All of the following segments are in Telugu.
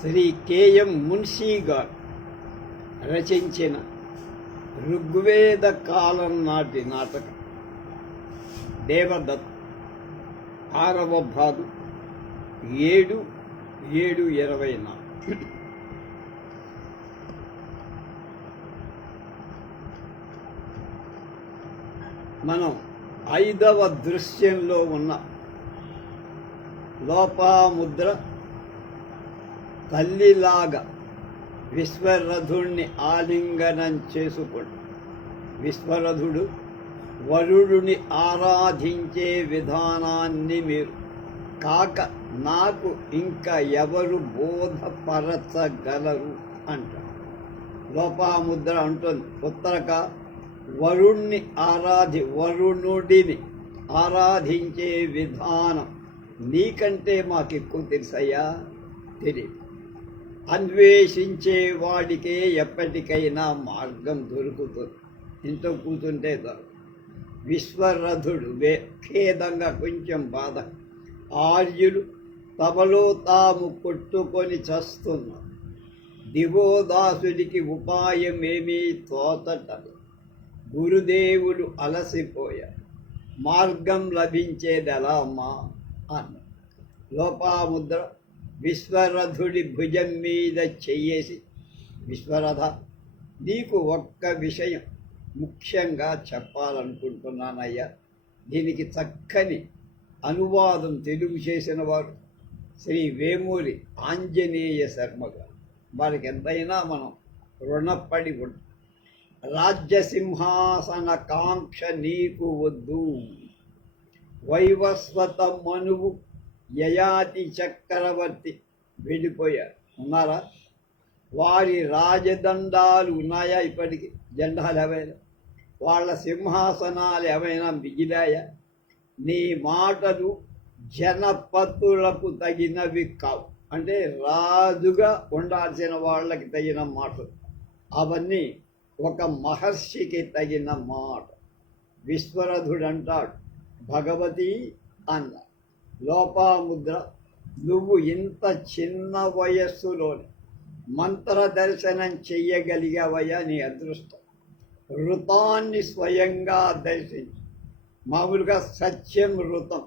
శ్రీ కేఎం మున్షీ గారు రచించిన ఋగ్వేద కాలం నాటి నాటకం. దేవదత్ ఆరవ భాగం ఏడు ఏడు ఇరవై నాలుగు. మనం ఐదవ దృశ్యంలో ఉన్న లోపాముద్ర తల్లిలాగా విశ్వరథుణ్ణి ఆలింగనం చేసుకుంటు విశ్వరథుడు వరుడుని ఆరాధించే విధానాన్ని మీరు కాక నాకు ఇంకా ఎవరు బోధపరచగలరు అంటారు లోపాముద్ర అంటుంది ఉత్తరక వరుణ్ణి ఆరాధి వరుణుడిని ఆరాధించే విధానం నీకంటే మాకు ఎక్కువ తెలుసయ్యా? తెలియదు అన్వేషించే వాడికే ఎప్పటికైనా మార్గం దొరుకుతుంది ఇంట్లో కూర్చుంటే విశ్వరథుడు ఖేదంగా కొంచెం బాధ. ఆర్యులు తమలో తాము కొట్టుకొని చస్తున్నారు. దివోదాసుడికి ఉపాయం ఏమీ తోచటలు గురుదేవులు అలసిపోయారు. మార్గం లభించేది ఎలా అమ్మా అన్న. లోపాముద్ర విశ్వరథుడి భుజం మీద చెయ్యేసి విశ్వరథ నీకు ఒక్క విషయం ముఖ్యంగా చెప్పాలనుకుంటున్నానయ్యా. దీనికి చక్కని అనువాదం తెలుగు చేసిన వారు శ్రీ వేమూరి ఆంజనేయ శర్మ గారు. వారికి ఎంతైనా మనం రుణపడి ఉంటాం. రాజ్యసింహాసన కాంక్ష నీకు వద్దు. వైవస్వత మనువు యయాతి చక్రవర్తి వెళ్ళిపోయారు. ఉన్నారా? వారి రాజదండాలు ఉన్నాయా ఇప్పటికి? జెండాలు ఏమైనా? వాళ్ళ సింహాసనాలు ఏమైనా మిగిలాయా? నీ మాటలు జనపతులకు తగినవి కావు. అంటే రాజుగా ఉండాల్సిన వాళ్ళకి తగిన మాటలు. అవన్నీ ఒక మహర్షికి తగిన మాట. విశ్వరథుడు అంటాడు భగవతి అన్న. లోపాముద్ర. నువ్వు ఇంత చిన్న వయస్సులోనే మంత్ర దర్శనం చెయ్యగలిగావయ్యా నీ అదృష్టం. ఋతాన్ని స్వయంగా దర్శించు. మామూలుగా సత్యం ఋతం.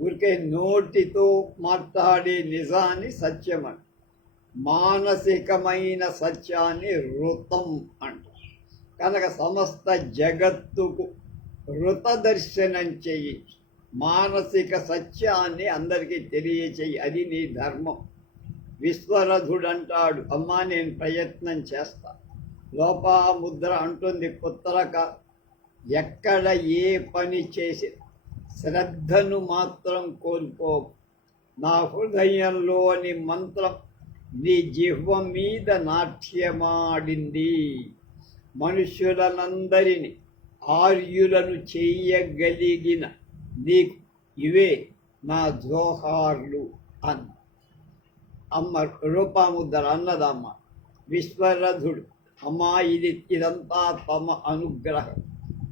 ఊరికే నోటితో మాట్లాడే నిజాన్ని సత్యం అంట మానసికమైన సత్యాన్ని ఋతం అంట కనుక సమస్త జగత్తుకు వృత దర్శనం చెయ్యి మానసిక సత్యాన్ని అందరికీ తెలియచేయి. అది నీ ధర్మం. విశ్వరథుడు అంటాడు అమ్మా నేను ప్రయత్నం చేస్తా. లోపాముద్ర అంటుంది పుత్రక. ఎక్కడ ఏ పని చేసి శ్రద్ధను మాత్రం కోల్పో నా హృదయంలోని మంత్రం నీ జిహ్వ మీద నాట్యమాడింది. మనుష్యులనందరినీ ఆర్యులను చెయ్యగలిగిన నీకు ఇవే నా జోహార్లు అన్న అమ్మ రూపాముద్ర అన్నదమ్మ విశ్వరథుడు అమ్మా ఇది ఇదంతా తమ అనుగ్రహం.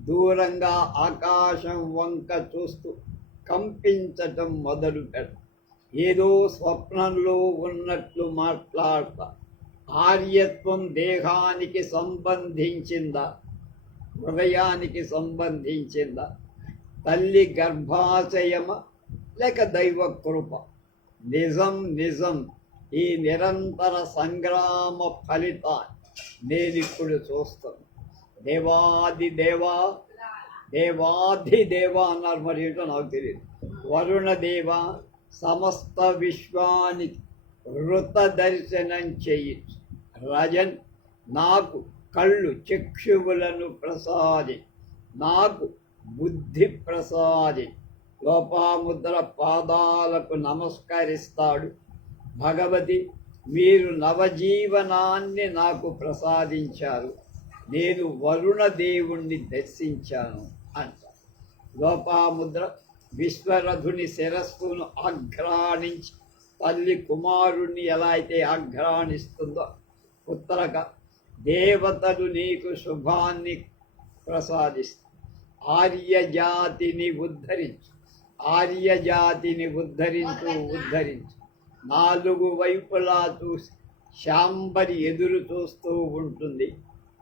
దూరంగా ఆకాశం వంక చూస్తూ కంపించటం మొదలు పెడ ఏదో స్వప్నంలో ఉన్నట్లు మాట్లాడతా. ఆర్యత్వం దేహానికి సంబంధించిందా? హృదయానికి సంబంధించిందా? తల్లి గర్భాశయమ లేక దైవ కృప నిజం నిజం. ఈ నిరంతర సంగ్రామ ఫలిత నేను ఇప్పుడు చూస్తాను. దేవాది దేవా దేవాది దేవ అన్నారు మరి ఏంటో నాకు తెలియదు. వరుణ దేవ సమస్త విశ్వానికి వృత దర్శనం చేయొచ్చు రజన్ నాకు కళ్ళు చక్షువులను ప్రసాది. నాకు బుద్ధి ప్రసాది లోపాముద్ర పాదాలకు నమస్కరిస్తాడు. భగవతి మీరు నవజీవనాన్ని నాకు ప్రసాదించారు. నేను వరుణ దేవుణ్ణి దర్శించాను అంట లోపాముద్ర విశ్వరథుని శిరస్సును ఆఘ్రాణించి తల్లి కుమారుణ్ణి ఎలా అయితే ఆఘ్రాణిస్తుందో ఉత్తరక దేవతలు నీకు శుభాన్ని ప్రసాదిస్తారు. ఆర్యజాతిని ఉద్ధరించు. ఆర్యజాతిని ఉద్ధరించు ఉద్ధరించు. నాలుగు వైపులా చూసి శాంబరి ఎదురు చూస్తూ ఉంటుంది.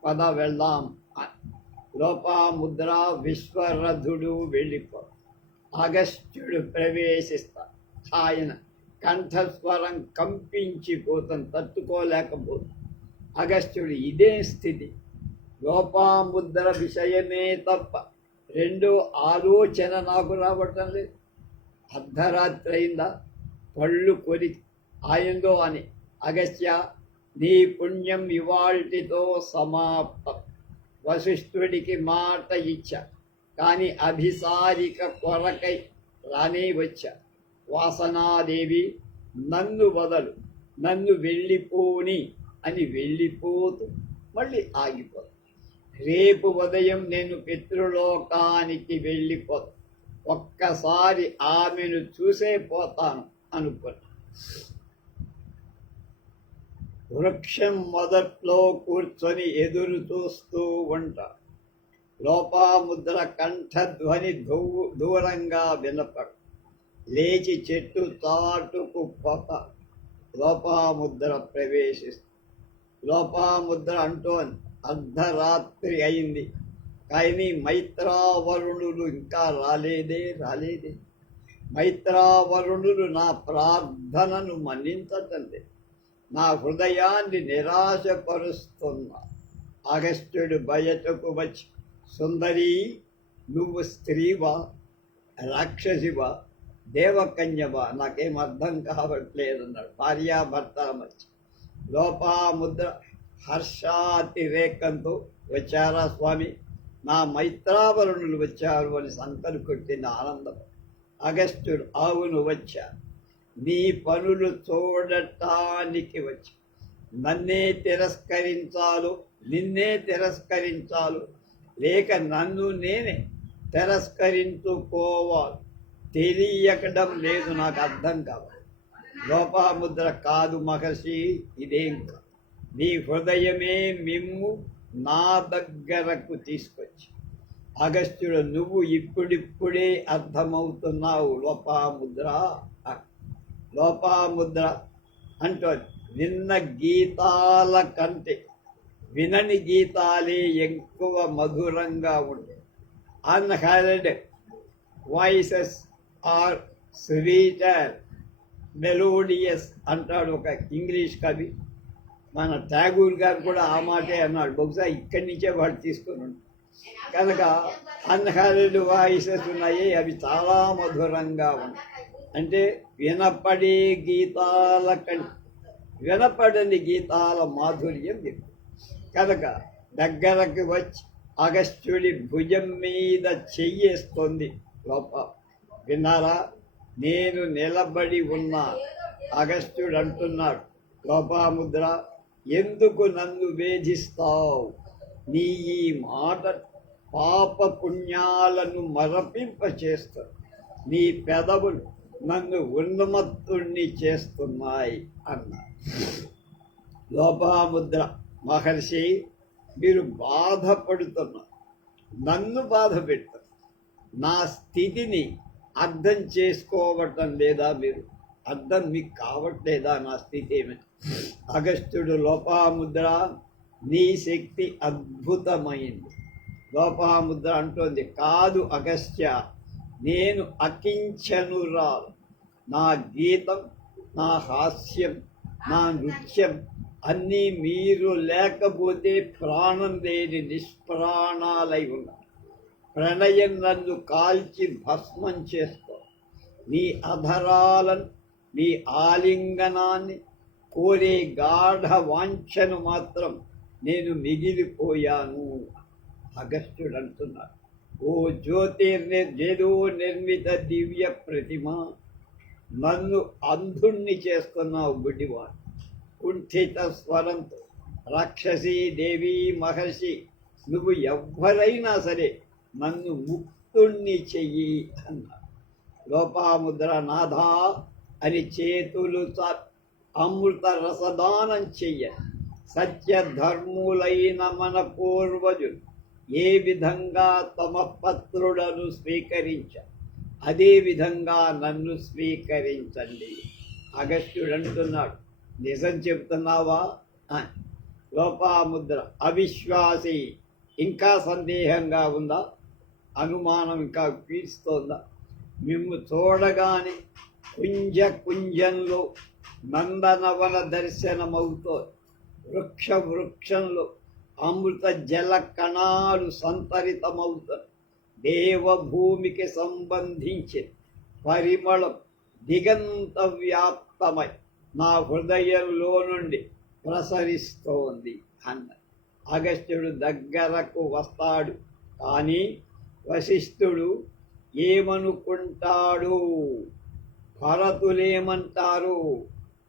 పద వెళ్దాం. అని. లోపాముద్ర విశ్వరథుడు వెళ్ళిపో. అగస్త్యుడు ప్రవేశిస్తా. ఆయన కంఠస్వరం కంపించిపోతాను తట్టుకోలేకపోతుంది అగస్త్యుడు ఇదే స్థితి. లోపాముద్ర విషయమే తప్ప రెండో ఆలోచన నాకు రావటం లేదు. అర్ధరాత్రి అయిందా? పళ్ళు కొని ఆయందో అని. అగస్త్య నీ పుణ్యం ఇవాల్టితో సమాప్తం. వశిష్ఠుడికి మాట ఇచ్చా. కానీ అభిసారిక కొరకై రానే వచ్చా. వాసనాదేవి నన్ను వదలు. నన్ను వెళ్ళిపోని అని వెళ్ళిపోతూ మళ్ళీ ఆగిపోదు రేపు ఉదయం నేను పితృలోకానికి వెళ్ళి ఒక్కసారి ఆమెను చూసే పోతాను అనుకున్నా. వృక్షం మొదట్లో కూర్చొని ఎదురు చూస్తూ ఉంటా. లోపాముద్ర కంఠధ్వని దూ దూరంగా వినపడు. లేచి చెట్టు చాటుకు పొత. లోపాముద్ర ప్రవేశిస్తూ. లోపాముద్ర అంటోంది. అర్ధరాత్రి అయింది. కానీ మైత్రావరుణులు ఇంకా రాలేదే రాలేదే. మైత్రావరుణులు నా ప్రార్థనను మన్నించటండి నా హృదయాన్ని నిరాశపరుస్తున్న అగస్త్యుడు బయటకు వచ్చి సుందరి నువ్వు స్త్రీవా? రాక్షసివా? దేవకన్యవా? నాకేం అర్థం కావట్లేదన్నాడు. భార్యాభర్త మధ్య లోపాముద్ర హర్షాతిరేకంతో వచ్చారా స్వామి? నా మైత్రావరుణులు వచ్చారు అని సంకలు కొట్టిన ఆనందం. అగస్త్యుడు ఆవును వచ్చా. నీ పనులు చూడటానికి వచ్చి. నన్నే తిరస్కరించాలు నిన్నే తిరస్కరించాలు. లేక నన్ను నేనే తిరస్కరించుకోవాలి. తెలియకడం లేదు నాకు అర్థం కావాలి. లోపాముద్ర కాదు మహర్షి ఇదేం కాదు? నీ హృదయమే మిమ్ము నా దగ్గరకు తీసుకొచ్చి. అగస్త్యుడు నువ్వు ఇప్పుడిప్పుడే అర్థమవుతున్నావు లోపాముద్ర లోపాముద్ర అంటోంది. విన్న గీతాల కంటే వినని గీతాలే ఎక్కువ మధురంగా ఉంటాయి unheard voices are sweeter melodious అంటాడు ఒక ఇంగ్లీష్ కవి. మన ట్యాగూర్ గారు కూడా ఆ మాటే అన్నాడు. బహుశా ఇక్కడి నుంచే వాడు తీసుకుని కనుక అన్హర్డ్ వాయిసెస్ ఉన్నాయి అవి చాలా మధురంగా ఉంటాయి. అంటే వినపడే గీతాల కంటే వినపడని గీతాల మాధుర్యం కనుక దగ్గరకు వచ్చి అగస్త్యుడి భుజం మీద చెయ్యేస్తుంది లోప. విన్నారా? నేను నిలబడి ఉన్నా అగస్త్యుడు అంటున్నాడు లోపాముద్ర ఎందుకు నన్ను వేధిస్తావు? నీ ఈ మాట పాప పుణ్యాలను మరపింప చేస్తాడు నీ పెదవులు నన్ను ఉన్నమత్తుణ్ణి చేస్తున్నాయి అన్నా. లోపాముద్ర మహర్షి మీరు బాధపడుతున్నారు నన్ను బాధ పెడతారు నా స్థితిని అర్థం చేసుకోవటం లేదా మీరు? అర్థం మీకు కావట్లేదా? నా స్థితి ఏమిటి? అగస్త్యుడు లోపాముద్ర నీ శక్తి అద్భుతమైంది. లోపాముద్ర అంటోంది కాదు అగస్త్య నేను అకించనురాలు నా గీతం నా హాస్యం నా నృత్యం అన్నీ మీరు లేకపోతే ప్రాణం లేని నిష్ప్రాణాలై ఉన్నారు ప్రణయం నన్ను కాల్చి భస్మం చేసుకో. నీ అధరాలను నీ ఆలింగనాన్ని కోరే గాఢ వాంఛను మాత్రం నేను మిగిలిపోయాను. అగస్త్యుడు అంటున్నాడు ఓ జ్యోతిర్నిర్జేదో నిర్మిత దివ్య ప్రతిమ నన్ను అంధుణ్ణి చేస్తున్నావు గుడ్డివాడు. కుంఠిత స్వరంతో రాక్షసి దేవి మహర్షి నువ్వు ఎవ్వరైనా సరే నన్ను ముక్తుణ్ణి చెయ్యి అన్నా లోపాముద్ర నాథా అని చేతులు చాపి అమృత రసదానం చెయ్య. సత్యధర్ములైన మన పూర్వజులు ఏ విధంగా తమ పత్రులను స్వీకరించ. అదే విధంగా నన్ను స్వీకరించండి. అగస్త్యుడు అంటున్నాడు. నిజం చెప్తున్నావా? లోపాముద్ర అవిశ్వాసి. ఇంకా సందేహంగా ఉందా? అనుమానం ఇంకా పీలుస్తోందా మిమ్ము చూడగానే కుంజ కుంజంలో నందనవన దర్శనమవుతో వృక్ష వృక్షంలో అమృత జల కణాలు సంతరితమవుతాయి దేవభూమికి సంబంధించి పరిమళం దిగంత వ్యాప్తమై నా హృదయంలో నుండి ప్రసరిస్తోంది అన్న అగస్త్యుడు దగ్గరకు వస్తాడు కానీ వశిష్ఠుడు ఏమనుకుంటాడు? భరతులేమంటారు?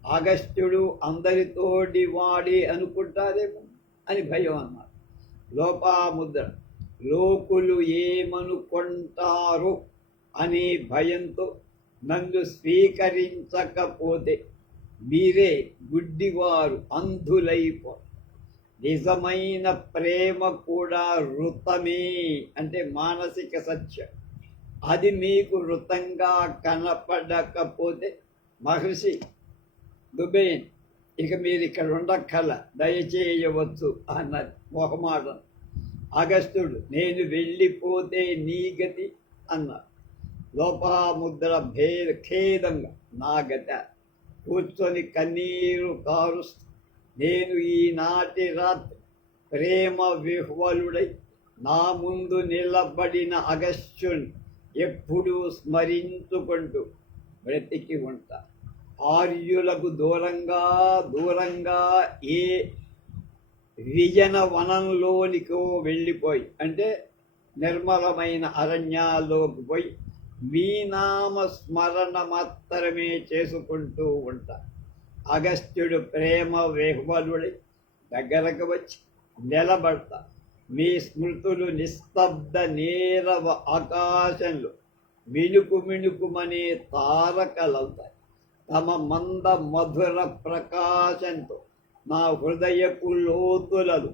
అగస్త్యుడు అందరితోటి వాడి అనుకుంటారేమో అని భయం అన్నారు లోపాముద్ర లోకులు ఏమనుకుంటారు అనే భయంతో నన్ను స్వీకరించకపోతే మీరే గుడ్డివారు అంధులైపో నిజమైన ప్రేమ కూడా వృతమే అంటే మానసిక సత్యం. అది మీకు వృతంగా కనపడకపోతే మహర్షి దుబేన్ ఇక మీరు ఇక్కడ ఉండక్కల దయచేయవచ్చు అన్నది మొహమాట. అగస్త్యుడు నేను వెళ్ళిపోతే నీ గతి అన్నాడు లోపాముద్ర భేద ఖేదంగా నా గత. కూర్చొని కన్నీరు కారుస్తూ నేను ఈనాటి రాత్రి ప్రేమ విహ్వలుడై నా ముందు నిలబడిన అగస్త్యుని ఎప్పుడూ స్మరించుకుంటూ బ్రతికి ఉంటాను ఆర్యులకు దూరంగా దూరంగా ఏ విజన వనంలోనికో వెళ్ళిపోయి అంటే నిర్మలమైన అరణ్యాల్లోకి పోయి మీ నామ స్మరణ మాత్రమే చేసుకుంటూ ఉంటా. అగస్త్యుడు ప్రేమ వేహ్వలుడి దగ్గరకు వచ్చి నిలబడతా. మీ స్మృతులు నిస్తబ్ద నీరవ ఆకాశంలో మిణుకు మిణుకుమనే తారకలవుతాయి తమ మంద మధుర ప్రకాశంతో నా హృదయపు లోతులలు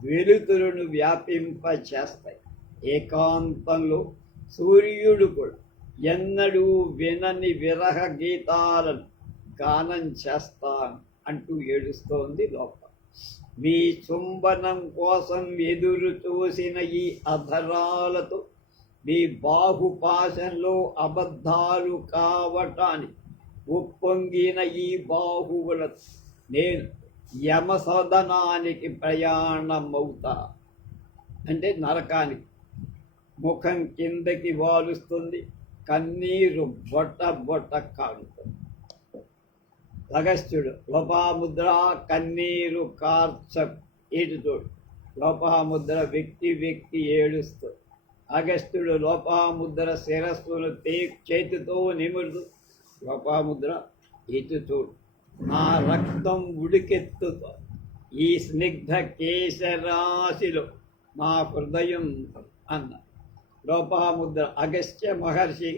వెలుతురును వ్యాపింప చేస్తాయి ఏకాంతంలో సూర్యుడు కూడా ఎన్నడూ వినని విరహ గీతాలను గానం చేస్తాను అంటూ ఏడుస్తోంది లోపల. మీ చుంబనం కోసం ఎదురు చూసిన ఈ అధరాలతో మీ బాహుపాశంలో అబద్ధాలు కావటానికి ఉప్పొంగిన ఈ బాహువుల నేను యమసదనానికి ప్రయాణమవుతా. అంటే నరకానికి. ముఖం కిందకి వాలుస్తుంది కన్నీరు బొట్ట బొట్ట కారుతుంది. అగస్త్యుడు లోపాముద్ర కన్నీరు కార్చ ఇటు చూడు లోపాముద్ర వ్యక్తి వ్యక్తి ఏడుస్తూ అగస్త్యుడు లోపాముద్ర శిరస్సును చేతితో నిమురుతూ లోపాముద్ర ఇటు చూడు నా రక్తం ఉడికెత్తుతో ఈ స్నిగ్ధ కేశరాశిలో నా హృదయం అన్న. లోపాముద్ర అగస్త్య మహర్షి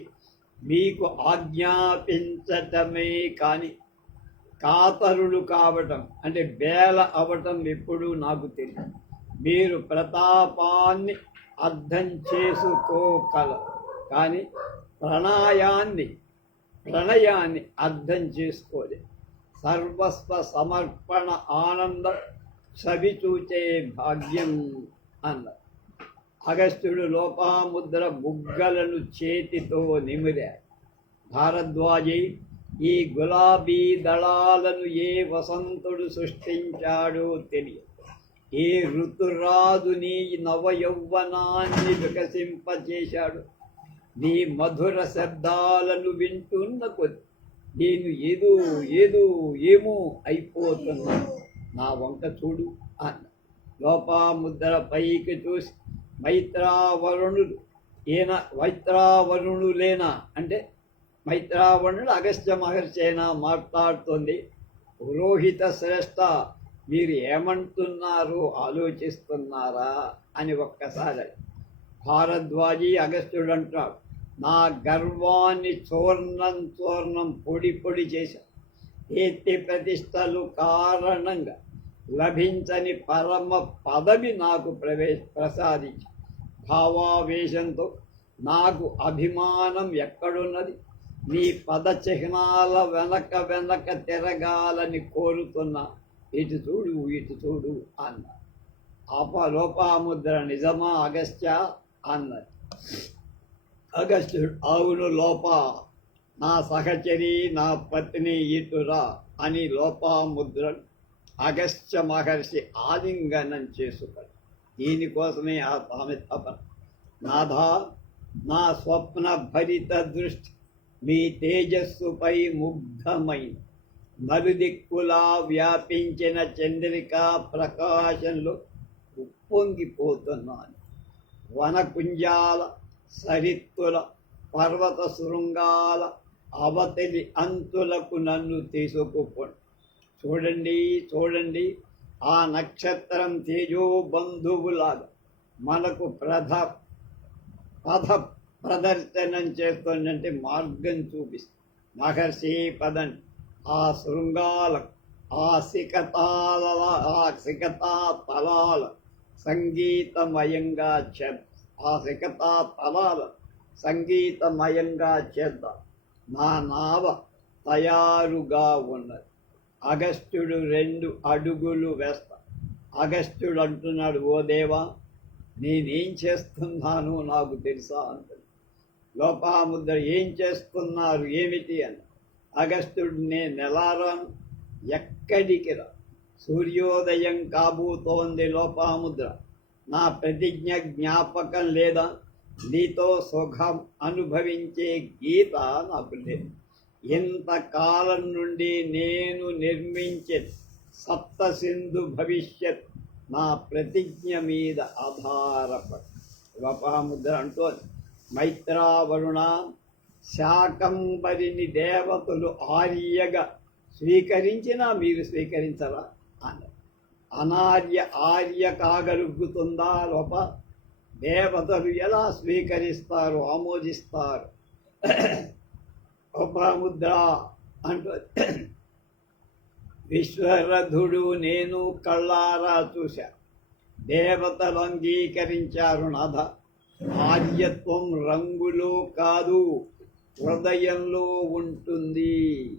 మీకు ఆజ్ఞాపించటమే కానీ కాతరులు కావటం అంటే బేల అవటం ఎప్పుడూ నాకు తెలియదు. మీరు ప్రతాపాన్ని అర్థం చేసుకోగల కానీ ప్రణాయాన్ని ప్రణయాన్ని అర్థం చేసుకోలే సర్వస్వ సమర్పణ ఆనంద సవి చూచే భాగ్యం అన్నారు అగస్త్యుడు లోపాముద్ర బుగ్గలను చేతితో నిమిరారు భారద్వాజై ఈ గులాబీ దళాలను ఏ వసంతుడు సృష్టించాడో తెలియదు ఏ ఋతురాజు నీ నవ యౌవనాన్ని నీ మధుర శబ్దాలను వింటున్న కొద్ది. నేను ఏదో ఏదో ఏమో అయిపోతున్నా. నా వంక చూడు అన్న. లోపాముద్ర పైకి చూసి మైత్రావరుణుడు. ఈయన వైత్రావరుణులేనా అంటే మైత్రావరుణుడు అగస్త్య మహర్షేనా మాట్లాడుతుంది. పురోహిత శ్రేష్ట మీరు ఏమంటున్నారు ఆలోచిస్తున్నారా? అని ఒక్కసారి భారద్వాజీ అగస్త్యుడు అంటాడు. నా గర్వాన్ని చూర్ణం చూర్ణం పొడి పొడి చేశాను కీర్తి ప్రతిష్టలు కారణంగా లభించని పరమ పదవి నాకు ప్రవేశ ప్రసాదించి. భావావేశంతో నాకు అభిమానం ఎక్కడున్నది? నీ పద చిహ్నాల వెనక వెనక తిరగాలని కోరుతున్నా. ఇటు చూడు ఇటు చూడు అన్నారు అపలోపాముద్ర నిజమా అగస్త్య? అన్నది. అగస్త్యుడు అవును లోప నా సహచరి నా పత్ని ఇటురా అని లోపాముద్రను అగస్త్య మహర్షి ఆలింగనం చేసుకొని దీనికోసమే ఆ స్వామి తపన. నాథా నా స్వప్న భరిత దృష్టి మీ తేజస్సుపై ముగ్ధమైంది మరుదిక్కులా వ్యాపించిన చంద్రికా ప్రకాశంలో ఉప్పొంగిపోతున్నాను. వనకుంజాల సరిత్తుల పర్వత శృంగాల అవతలి అంతులకు నన్ను తీసుకుపోండి చూడండి చూడండి ఆ నక్షత్రం తేజో బంధువులాగా మనకు ప్రధ పథ ప్రదర్శనం చేస్తుందంటే మార్గం చూపిస్తుంది. మహర్షి పదం ఆ శృంగాల ఆ శిఖతాల ఆ శిఖతా తలాల సంగీతమయంగా చేద్దాం ఆ శిఖతా తలాల సంగీతమయంగా చేద్దాం. నా నావ తయారుగా ఉన్నది. అగస్త్యుడు రెండు అడుగులు వేస్తా. అగస్త్యుడు అంటున్నాడు ఓ దేవా నేనేం చేస్తున్నాను నాకు తెలుసా అంటుంది లోపాముద్ర ఏం చేస్తున్నారు? ఏమిటి? అని. అగస్త్యుడు నేను ఎలా రాను ఎక్కడికి రా? సూర్యోదయం కాబోతోంది లోపాముద్ర. నా ప్రతిజ్ఞ జ్ఞాపకం లేదా? నీతో సుఖం అనుభవించే గీత నాకు లేదు. ఇంతకాలం నుండి నేను నిర్మించే సప్త సింధు భవిష్యత్ నా ప్రతిజ్ఞ మీద ఆధారపడి. లోపాముద్ర అంటూ మైత్రావరుణ శాకంబరిని దేవతలు ఆర్యగా స్వీకరించినా మీరు స్వీకరించరా? అన్నారు అనార్య ఆర్య కాగలుగుతుందా లోప? దేవతలు ఎలా స్వీకరిస్తారు ఆమోదిస్తారు? ఉపముద్ర అంటూ విశ్వరథుడు నేను కళ్ళారా చూశా. దేవతలు అంగీకరించారు నాథ. ఆర్యత్వం రంగులో కాదు హృదయంలో ఉంటుంది.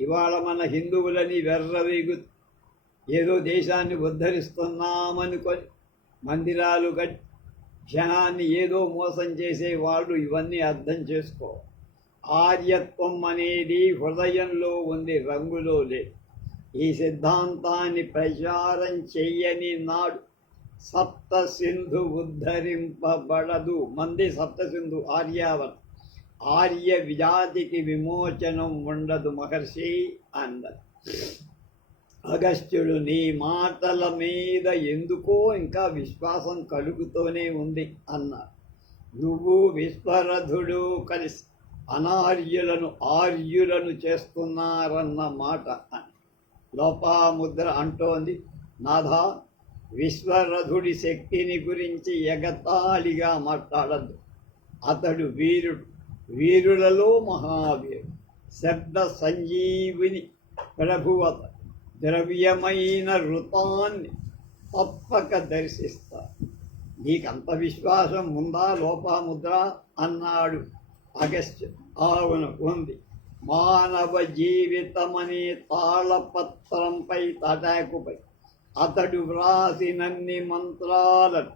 ఇవాళ మన హిందువులని వెర్రవేగు ఏదో దేశాన్ని ఉద్ధరిస్తున్నామనుకొని మందిరాలు కట్టి జనాన్ని ఏదో మోసం చేసే వాళ్ళు ఇవన్నీ అర్థం చేసుకో. ఆర్యత్వం అనేది హృదయంలో ఉంది రంగులో లేదు. ఈ సిద్ధాంతాన్ని ప్రచారం చెయ్యని నాడు సప్త సింధు ఉద్ధరింపబడదు. మంది సప్త సింధు ఆర్యావన్ ఆర్య విజాతికి విమోచనం ఉండదు మహర్షి అందరు అగస్త్యుడు నీ మాటల మీద ఎందుకో ఇంకా విశ్వాసం కలుగుతూనే ఉంది అన్నారు నువ్వు విశ్వరథుడు కలిసి అనార్యులను ఆర్యులను చేస్తున్నారన్న మాట అని. లోపాముద్ర అంటోంది నాథా విశ్వరథుడి శక్తిని గురించి ఎగతాళిగా మాట్లాడద్దు. అతడు వీరుడు వీరులలో మహావీరుడు. శబ్ద సంజీవిని ప్రభువత ద్రవ్యమైన ఋతాన్ని తప్పక దర్శిస్తారు నీకంత విశ్వాసం ఉందా లోపాముద్ర? అన్నాడు అగస్త్య. ఆవును ఉంది. మానవ జీవితమనే తాళపత్రంపై తటాకుపై అతడు వ్రాసినన్ని మంత్రాలను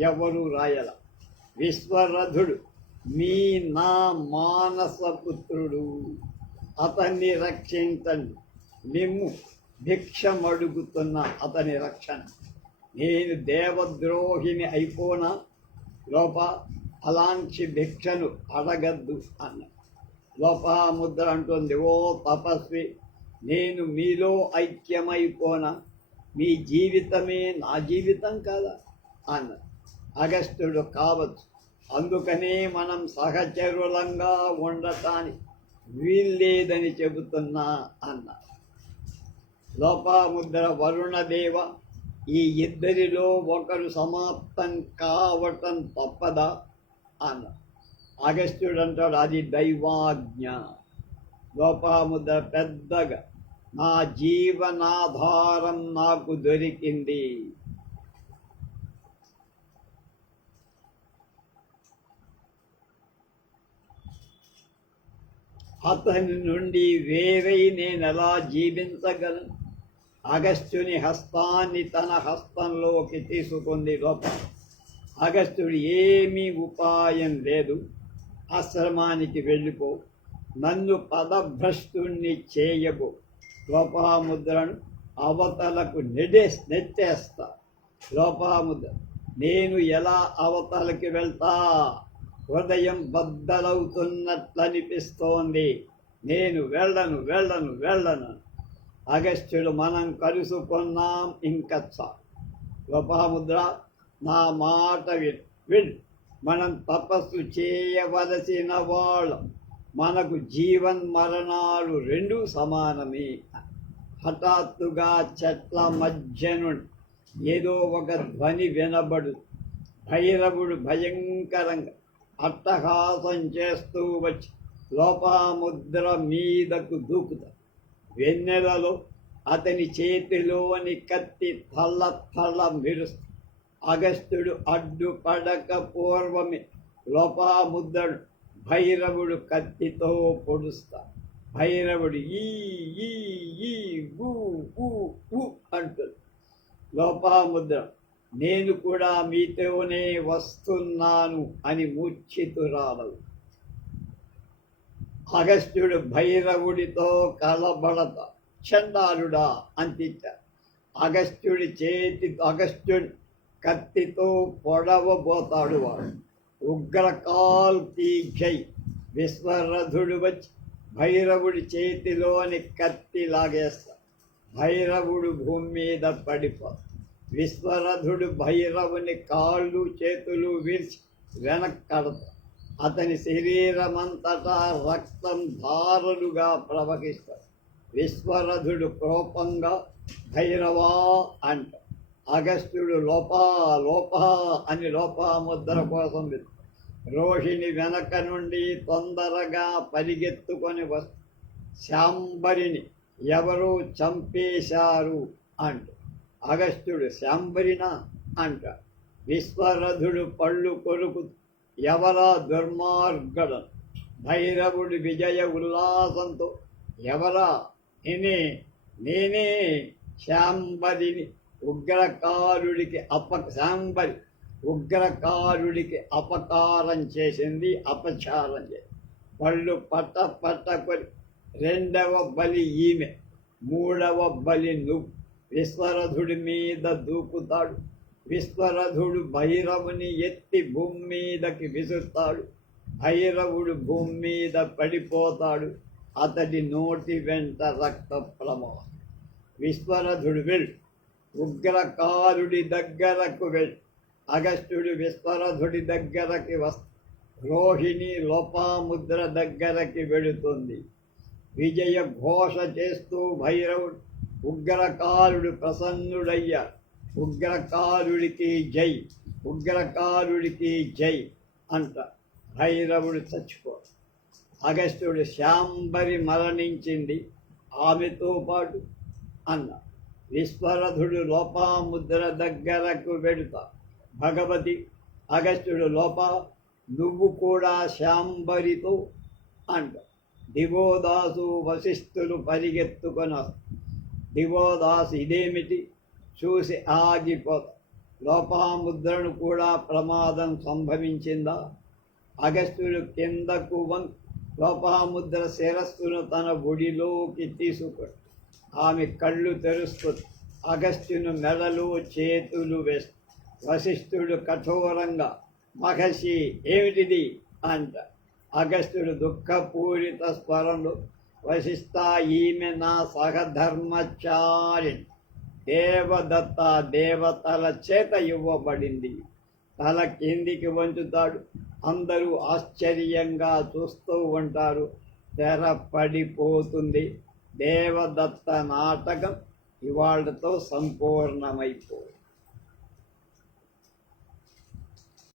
ఎవరు రాయల. విశ్వరథుడు మీ నా మానసపుత్రుడు అతన్ని రక్షించండి. మేము భిక్షమడుగుతున్న అతని రక్షణ. నేను దేవద్రోహిని అయిపోనా? లోప అలాంటి భిక్షను అడగద్దు అన్న. లోపముద్ర అంటుంది ఓ తపస్వి నేను మీలో ఐక్యమైపోన? మీ జీవితమే నా జీవితం కదా అన్న. అగస్త్యుడు కావచ్చు. అందుకనే మనం సహచరులంగా ఉండటానికి వీల్లేదని చెబుతున్నా అన్న. లోపాముద్ర వరుణదేవ ఈ ఇద్దరిలో ఒకరు సమాప్తం కావటం తప్పదా? అన్న. అగస్త్యుడు అంటాడు అది దైవాజ్ఞ. లోపాముద్ర పెద్దగా నా జీవనాధారం నాకు దొరికింది. అతని నుండి వేరై నేను ఎలా జీవించగలను? అగస్త్యుని హస్తాన్ని తన హస్తంలోకి తీసుకుంది లోపల. అగస్త్యుడు ఏమీ ఉపాయం లేదు. ఆశ్రమానికి వెళ్ళిపో. నన్ను పదభ్రష్టుణ్ణి చేయబో. లోపాముద్రను అవతలకు నెడే నెట్టేస్తా. లోపాముద్ర నేను ఎలా అవతలకి వెళ్తా? హృదయం బద్దలవుతున్నట్లనిపిస్తోంది. నేను వెళ్ళను వెళ్ళను వెళ్ళను. అగస్త్యుడు మనం కలుసుకున్నాం ఇంక లోపాముద్ర నా మాట విన్ విన్ మనం తపస్సు చేయవలసిన వాళ్ళం మనకు జీవన్ మరణాలు రెండు సమానమే। హఠాత్తుగా చెట్ల మధ్య నుండి ఏదో ఒక ధ్వని వినబడు। భైరవుడు భయంకరంగా అట్టహాసం చేస్తూ వచ్చి లోపాముద్ర మీదకు దూకుతాడు। వెన్నెలలో అతని చేతిలోని కత్తి తల్ల తల్ల మెరుస్తూ అగస్త్యుడు అడ్డుపడక పూర్వమే లోపాముద్రడు భైరవుడు కత్తితో పొడుస్తా. భైరవుడు ఈ ఈ ఈ అంటుంది. లోపాముద్ర నేను కూడా మీతోనే వస్తున్నాను అని మూర్ఛితురాలవు. అగస్త్యుడు భైరవుడితో కలబడత. చండాలుడా అంతించారు అగస్త్యుడి చేతి అగస్త్యుడి కత్తితో పొడవబోతాడు వాడు. ఉగ్రకాల్ జై విశ్వరథుడు వచ్చి భైరవుడి చేతిలోని కత్తి లాగేస్తా. భైరవుడు భూమి మీద పడిపో. విశ్వరథుడు భైరవుని కాళ్ళు చేతులు విరిచి వెనక్కడతా అతని శరీరమంతటా రక్తం ధారలుగా ప్రవహిస్తాడు విశ్వరథుడు కోపంగా భైరవా అంట. అగస్త్యుడు లోపా లోపా అని లోపాముద్ర కోసం రోహిణి వెనక నుండి తొందరగా పరిగెత్తుకొని వస్తు శాంబరిని ఎవరు చంపేశారు అంట. అగస్త్యుడు శాంబరినా అంట. విశ్వరథుడు పళ్ళు కొరుకు ఎవరా దుర్మార్గడ భైరవుడి విజయ ఉల్లాసంతో ఎవరా నేనే నేనే శాంబరిని ఉగ్రకారుడికి అప శాంబరి ఉగ్రకారుడికి అపకారం చేసింది అపచారం చేసింది పళ్ళు పట్ట పట్టకొని రెండవ బలి ఈమె మూడవ బలి నువ్వు విశ్వరథుడి మీద దూకుతాడు. విశ్వరథుడు భైరవుని ఎత్తి భూమి మీదకి విసురుతాడు. భైరవుడు భూమి మీద పడిపోతాడు. అతడి నోటి వెంట రక్త ప్రమాదం విశ్వరథుడు వెళ్ళు. ఉగ్రకారుడి దగ్గరకు వెళ్ళు. అగస్త్యుడు విశ్వరథుడి దగ్గరకి వస్త. రోహిణి లోపాముద్ర దగ్గరకి వెళుతుంది. విజయ ఘోష చేస్తూ భైరవుడు ఉగ్రకారుడు ప్రసన్నుడయ్యాడు. ఉగ్రకారుడికి జై ఉగ్రకారుడికి జై అంట. భైరవుడు చచ్చిపో. అగస్త్యుడు శాంబరి మరణించింది ఆమెతో పాటు అన్న. విశ్వరథుడు లోపాముద్ర దగ్గరకు వెడుతా భగవతి అగస్త్యుడు లోప నువ్వు కూడా శాంబరితో అంట. దివోదాసు వశిష్ఠులు పరిగెత్తుకొన. దివోదాసు ఇదేమిటి? చూసి ఆగిపోత లోపాముద్రను కూడా ప్రమాదం సంభవించిందా? అగస్త్యుడు కిందకు వం లోపాముద్ర శిరస్సును తన గుడిలోకి తీసుకొని ఆమె కళ్ళు తెరుస్తుంది అగస్త్యును మెడలు చేతులు వేస్తూ వశిష్ఠుడు కఠోరంగా మహర్షి ఏమిటిది? అంట. అగస్త్యుడు దుఃఖపూరిత స్వరంలో వశిష్ట ఈమె నా సహధర్మచారిణి. దేవదత్త దేవతల చేత ఇవ్వబడింది. తల కిందికి వంచుతాడు. అందరూ ఆశ్చర్యంగా చూస్తూ ఉంటారు. తెర పడిపోతుంది. దేవదత్త నాటకం ఇవాళ్ళతో సంపూర్ణమైపోయింది.